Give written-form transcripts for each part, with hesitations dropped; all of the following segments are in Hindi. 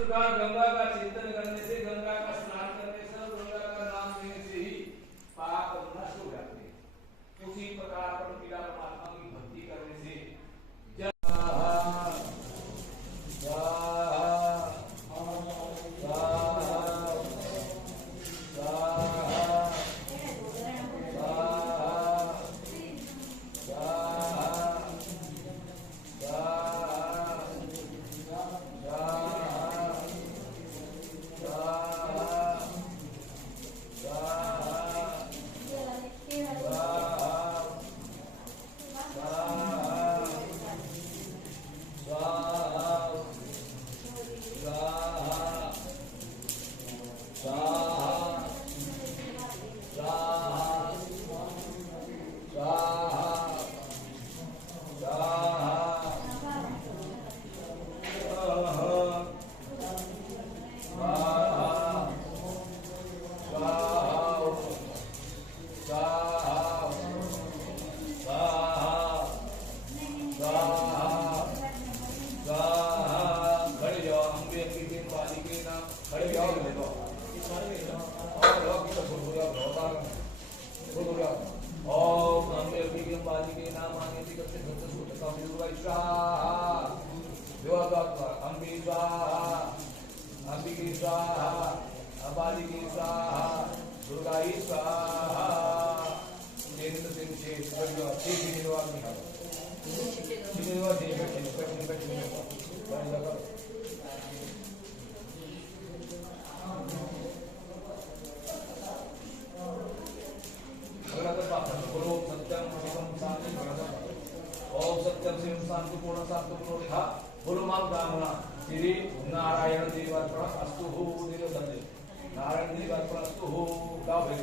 प्रकार गंगा का चिंतन करने से, गंगा का स्नान करने से, गंगा का नाम लेने से ही पाप नष्ट हो जाते हैं। उसी प्रकार परमपिता परमात्मा की भक्ति करने से बोलो मां ब्राह्मणा श्री नारायण देवार्पण अस्तु हो नारायण देवार्पण अस्तु हो गाओ भाई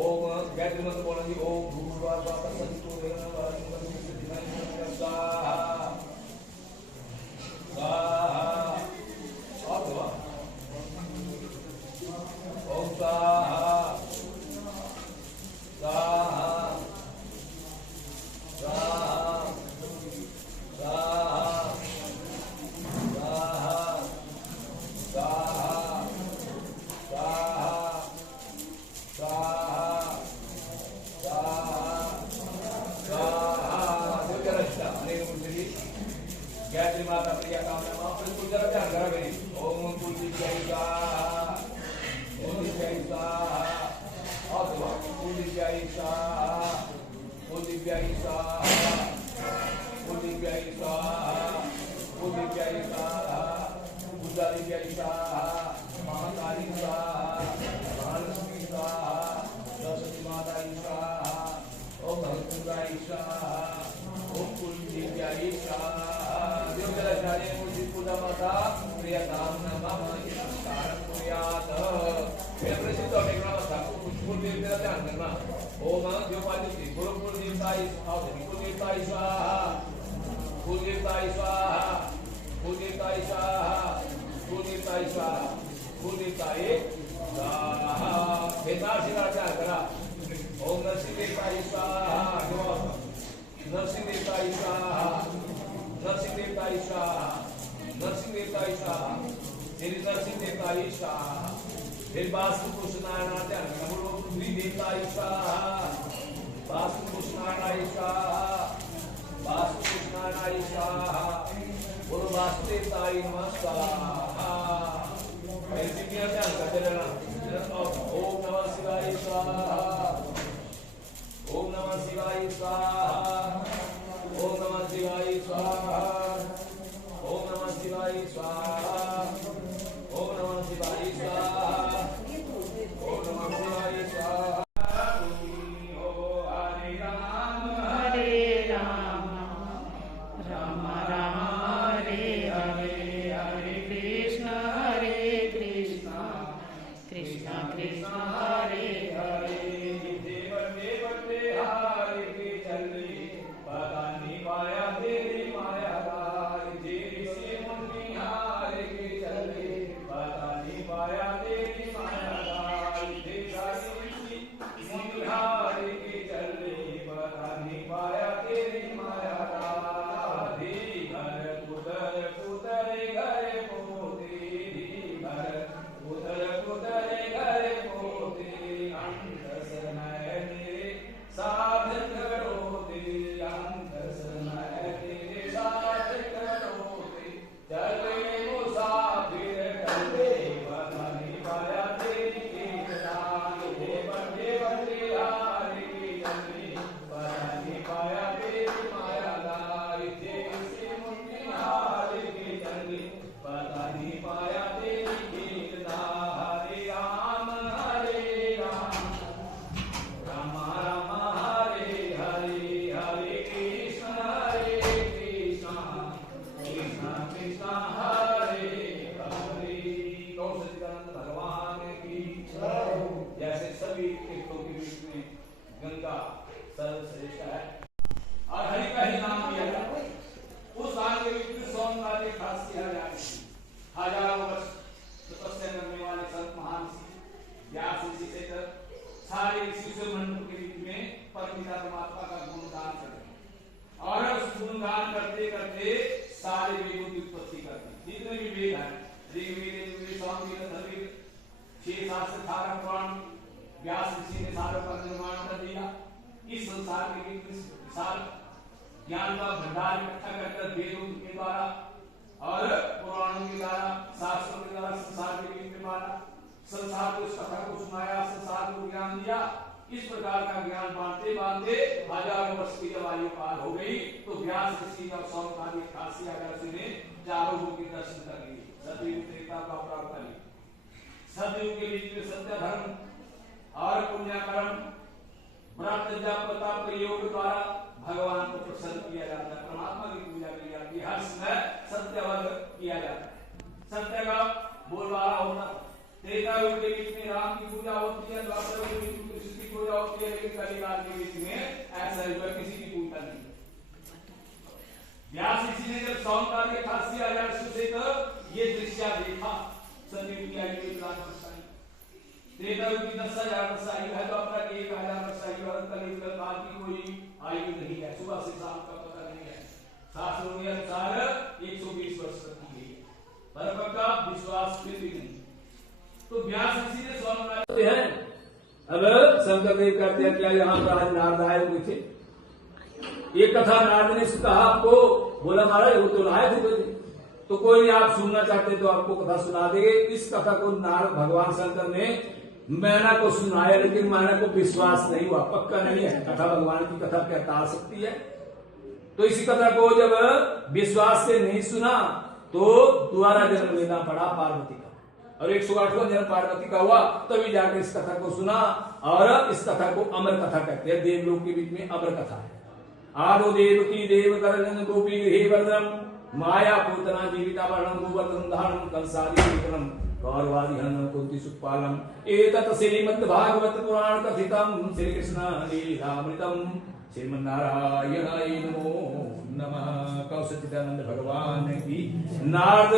ओम गायत्री मंत्र बोलेंगे ओम भूर्भुवः स्वः स्वाहा स्वाहा और दुआ ओम स्वाहा स्वाहा गायत्री माता प्रिया कामना मां बिल्कुल जरा ध्यान करा मेरी ओम कुलदीप जय स्वाहा कुलदीप जय स्वाहा और दुआ कुलदीप जय स्वाहा कुलदीप जय स्वाहा कुलदीप जय स्वाहा कुलदीप जय स्वाहा कुलदीप जय स्वाहा महाकाली स्वाहा महालक्ष्मी स्वाहा सरस्वती माता स्वाहा ओम भगवती स्वाहा ओम कुलदीप जय स्वाहा जय मुझे पूजा माता प्रिय नाम नमः नमस्कार कुर्यात ये प्रसिद्ध होने का मतलब कुल देव का ध्यान करना ओम ज्योपाली गुरु कुल देवताय स्वाहा कुल देवताय स्वाहा कुल देवताय स्वाहा कुल देवताय स्वाहा कुल देवताय स्वाहा कुल देवताय स्वाहा बेकार सिरा ध्यान करा ओम नरसिंह देवताय स्वाहा नरसिंह देवताय स्वाहा नरसिंह देवताय स्वाहा नरसिंह देवताय स्वाहा श्री नरसिंह देवताय स्वाहा फिर वास्तु कृष्णानाय ध्यान बोलो पृथ्वी देवताय स्वाहा वास्तु कृष्णानाय स्वाहा वास्तु कृष्णानाय स्वाहा बोलो वास्तु देवताय नमः स्वाहा ऐसी क्या ध्यान करते रहना ओम नमः शिवाय स्वाहा ओम नमः शिवाय स्वाहा ओम नमः शिवाय स्वाहा ओम नमः शिवाय स्वाहा ओम नमः शिवाय स्वाहा ओम नमः शिवाय स्वाहा हरे राम राम राम हरे हरे हरे कृष्ण कृष्ण कृष्ण हरे हरे माया तेरी माया तेरी से मुनि हारे पता नहीं पाया तेरी कीर्तना। हरे राम राम राम हरे हरे, हरे कृष्ण कृष्ण कृष्ण हरे हरे। गौ सच्चिदानंद भगवान की जैसे सभी तीर्थों के बीच में गंगा सर्वश्रेष्ठ है और हरि का ही नाम लिया जाता है। उस नाम के बीच में सोमवार की खास किया जाता है। हजारों वर्ष तपस्या करने वाले संत महान व्यास ऋषि से कर सारे ऋषि से मंडल के बीच में परमपिता परमात्मा का गुणगान करते हैं और उस गुणगान करते करते सारे वेदों की उत्पत्ति करते हैं। जितने भी वेद हैं, ऋग्वेद, यजुर्वेद, सामवेद, अथर्ववेद, 6 शास्त्र, 18 पुराण, व्यास ऋषि ने सारों का निर्माण कर दिया। इस संसार के बीच में विशाल ज्ञान का भंडार इकट्ठा कर वेदों के द्वारा और पुराणों के द्वारा, शास्त्रों के द्वारा संसार के बीच में माना, संसार को इस कथा को सुनाया, संसार को ज्ञान दिया। इस प्रकार का ज्ञान बांटते बांटते हजारों वर्ष की जब आयु पार हो गई तो व्यास ऋषि का सौभाग्य खासी आदर्श ने चारों लोगों के दर्शन कर लिए। सतयुग त्रेता का प्राप्त कर लिया। सतयुग के बीच में सत्य धर्म और पुण्य कर्म व्रत जप तप योग द्वारा भगवान को प्रसन्न किया जाता है, परमात्मा की पूजा की जाती है। हर समय सत्यवत किया जाता है, सत्य का बोलबाला होता है। त्रेता युग के बीच में राम की पूजा होती है, द्वापर युग के बीच में कृष्ण की पूजा होती है, लेकिन कलिकाल के बीच में ऐसा युग किसी की पूजा नहीं। व्यास ऋषि ने जब सौंदर्य के खासी आदर्श से ये दृश्य देखा, सतयुग की आयु 1 लाख वर्ष आई, त्रेता युग की 10,000 वर्ष आयु है, तो अब तक 1,000 वर्ष आयु और कलयुग काल की कोई आयु नहीं है। सुबह से शाम का पता नहीं है। शास्त्रों के अनुसार 120 वर्ष तक की है, पर पक्का विश्वास फिर भी नहीं। तो व्यास ऋषि ने स्वामी है। अब शंकर देव कहते हैं क्या यहाँ पर आज नारद आए हुए थे? एक कथा नारद ने कहा आपको, बोला महाराज वो तो लाए थे तो कोई नहीं, आप सुनना चाहते तो आपको कथा सुना देंगे। इस कथा को नारद भगवान शंकर ने मैना को सुनाया, लेकिन मैना को विश्वास नहीं हुआ, पक्का नहीं है कथा भगवान की कथा क्या टाल सकती है। तो इसी कथा को जब विश्वास से नहीं सुना तो दोबारा जन्म लेना पड़ा पार्वती का, और 108वां जन्म पार्वती का हुआ। तभी जाकर इस कथा को सुना और इस कथा को अमर कथा कहते हैं। देवलोक के बीच में अमर कथा है। आदो देवकी देव करन गोपी गृहे वर्धनम माया पूतना जीविता वर्णम गोवर्धन धारणम कंसारी विक्रम गौरवादि हनुम कुंती सुपालम एतत् श्रीमद् भागवत पुराण कथितम श्री कृष्ण लीलामृतम श्रीमन्नारायणाय नमो नमः। कौशिकानंद भगवान की नारद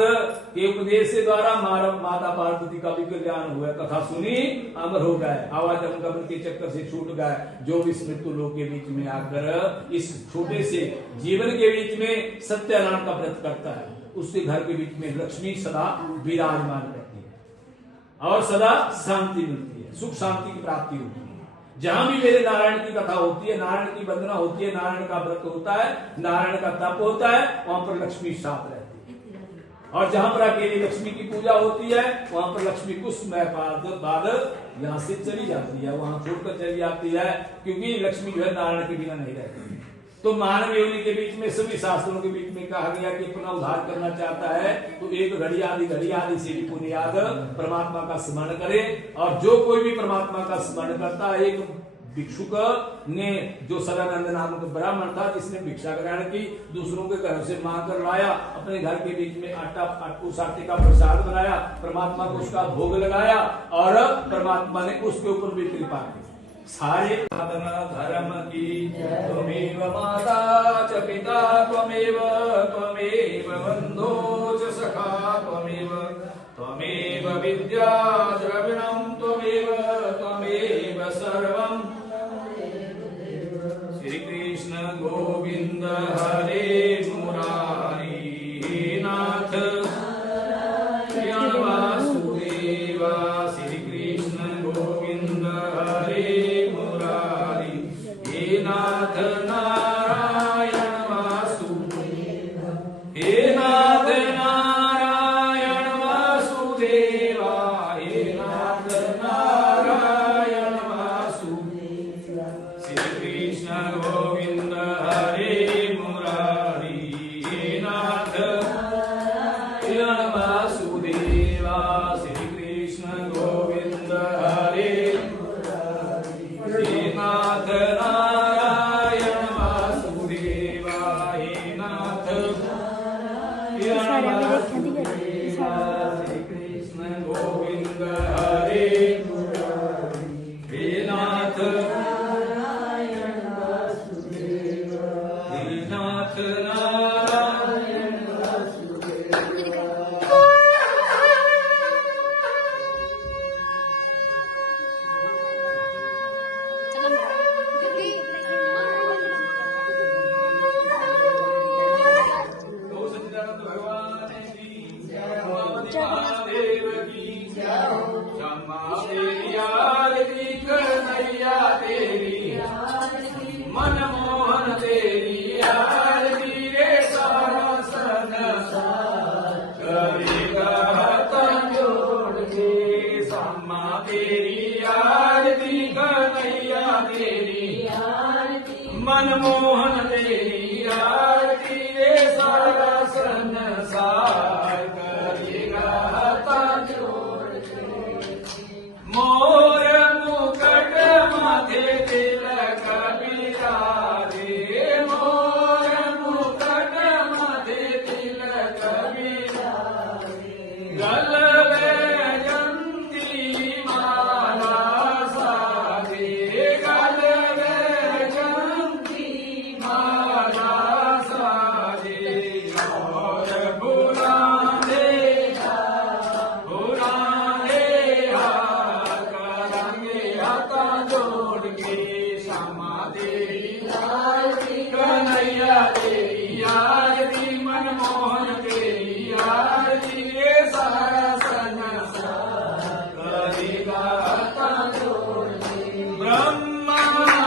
के उपदेश से द्वारा माता पार्वती का भी कल्याण हुआ, कथा सुनी अमर हो गए, आवाज कब्र के चक्कर से छूट गए। जो इस मृत्यु लोक के बीच में आकर इस छोटे से जीवन के बीच में सत्यनारायण का व्रत करता है, उसके घर के बीच में लक्ष्मी सदा विराजमान रहती है और सदा शांति मिलती है, सुख शांति की प्राप्ति होती है। जहां भी मेरे नारायण की कथा होती है, नारायण की वंदना होती है, नारायण का व्रत होता है, नारायण का तप होता है, वहां पर लक्ष्मी साथ रहती है। और जहां पर अकेली लक्ष्मी की पूजा होती है वहां पर लक्ष्मी कुछ समय बाद यहाँ से चली जाती है, वहां छोड़कर चली जाती है, क्योंकि लक्ष्मी जो है नारायण के बिना नहीं रहती। तो मानव योनि के बीच में सभी शास्त्रों के बीच में कहा गया कि अपना उद्धार करना चाहता है तो एक घड़ी आदि से भी पुण्य याद परमात्मा का स्मरण करे। और जो कोई भी परमात्मा का स्मरण करता है, एक भिक्षुक ने जो सदानंद नामक ब्राह्मण था जिसने भिक्षा ग्रहण की, दूसरों के घर से मांग कर लाया, अपने घर के बीच में उस आटे का प्रसाद बनाया, परमात्मा को उसका भोग लगाया और परमात्मा ने उसके ऊपर भी कृपा की। सारे साधना धर्म की त्वमेव माता च पिता त्वमेव बंधो च सखा त्वमेव विद्या द्रविणं त्वमेव सर्वं। श्री कृष्ण गोविंद हरे मुरारी नाथ वासुदेवा। श्री कृष्ण गोविंद हरे नाथ नारायण वासुदेवा, हे नाथ नारायण वासुदेवा, हे नाथ नारायण वासुदेवा। श्री कृष्ण गोविंद हरे मुरारी, हे नाथ नारायण श्री कृष्ण गोविंद हरे श्रीनाथ नारायण वासुदेवाय नाथ श्री कृष्ण गोविंद हरे श्रीनाथ नारायण मनमोहन तेरी आरती रे सारा संसार करेगा हाथ जोड़ के सम्मा तेरी आरती कन्हैया तेरी मनमोहन तेरी आरती रे सारा संसार करेगा हाथ जोड़ के मोर मुकुट माथे तिलक बिराजे मोर मुकुट माथे तिलक बिराजे गल वैजंती माला साजे गल वैजंती माला साजे और बुलाने जोड़ के श्यामा तेरी आरती कन्हैया तेरी आरती मनमोहन तेरी आरती रे सारा संसार करेगा हाथ जोड़ के ब्रह्मा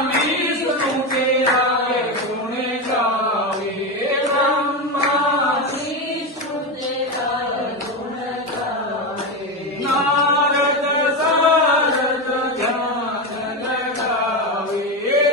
विष्णु तेरा गुण गावे ब्रह्मा विष्णु तेरा गुण गावे नारद सारद ध्यान लगावे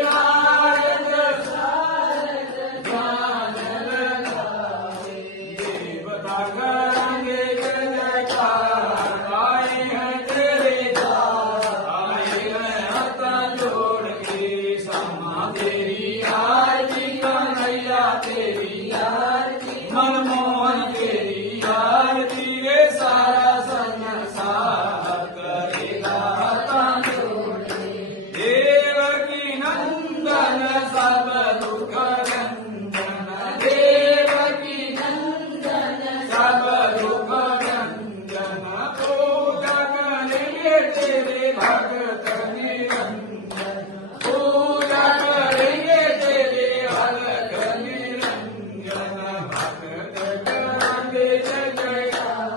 नारद सारद ध्यान लगावे देवता करेंगे जय जयकार आए हैं तेरे द्वार आए हैं हाथ जोड़ के श्यामा तेरी आरती कन्हैया तेरी आरती मनमोहन तेरी आरती रे सारा संसार करेगा हाथ जोड़ के देवकी नंदन सब दुख नंदन देवकी नंदन सब दुख नंदन पूजा करेंगे तेरे भक्त निरंजन पूजा करेंगे तेरे भक्त निरंजन भक्त करेंगे जय जयकार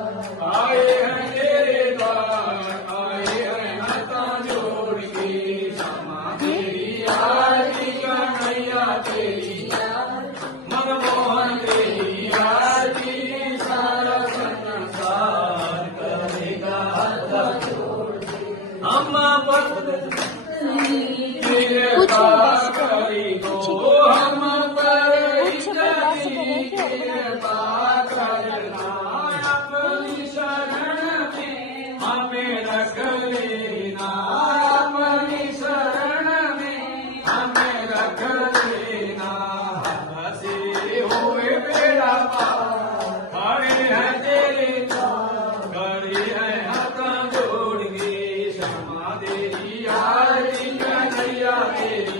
आए हैं तेरे द्वार आए हैं हाथ जोड़ के श्यामा तेरी आरती कन्हैया तेरी मनमोहन तेरी आरती सारा संसार करेगा हाथ जोड़ के हम कृपा करी दो हम पर कृपा करना अपनी शरण में हमें रख लेना अपनी शरण में हमें रख लेना हंसे हुए बेड़ा पार खड़े हैं तेरे खड़े हैं हाथ जोड़ के श्यामा तेरी आरती कन्हैया तेरी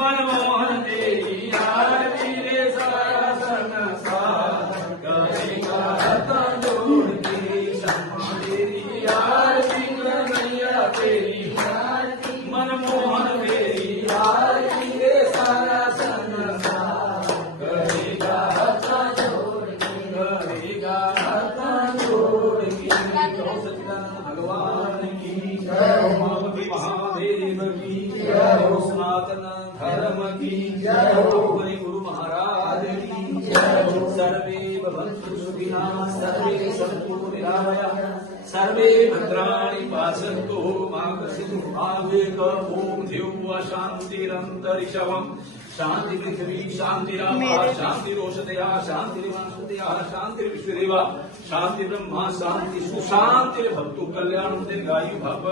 मनमोहन तेरी आरती रे सारा संसार करेगा हाथ जोड़ के श्यामा तेरी आरती कन्हैया तेरी मनमोहन तेरी आरती रे सारा संसार करेगा हाथ जोड़ के करेगा हाथ जोड़ के सच्चिदानंद भगवान की जय हो महादेव की जय हो सनातन धर्म की जय हो हरि गुरु महाराज की जय हो सर्वे भवन्तु सुखिनः सर्वे सन्तु निरामयाः सर्वे भद्राणि पश्यन्तु मा कश्चित् दुःखावेक ॐ द्यौः शान्तिरन्तरिक्षम् शांति पृथ्वी शांतिरापः शांतिरोषधया शांतिर्वनस्पतयः शांतिर्विश्वदेवा शांति ब्रह्मा शांति सुशांतिर्भवतु कल्याणं दीर्घायु भव।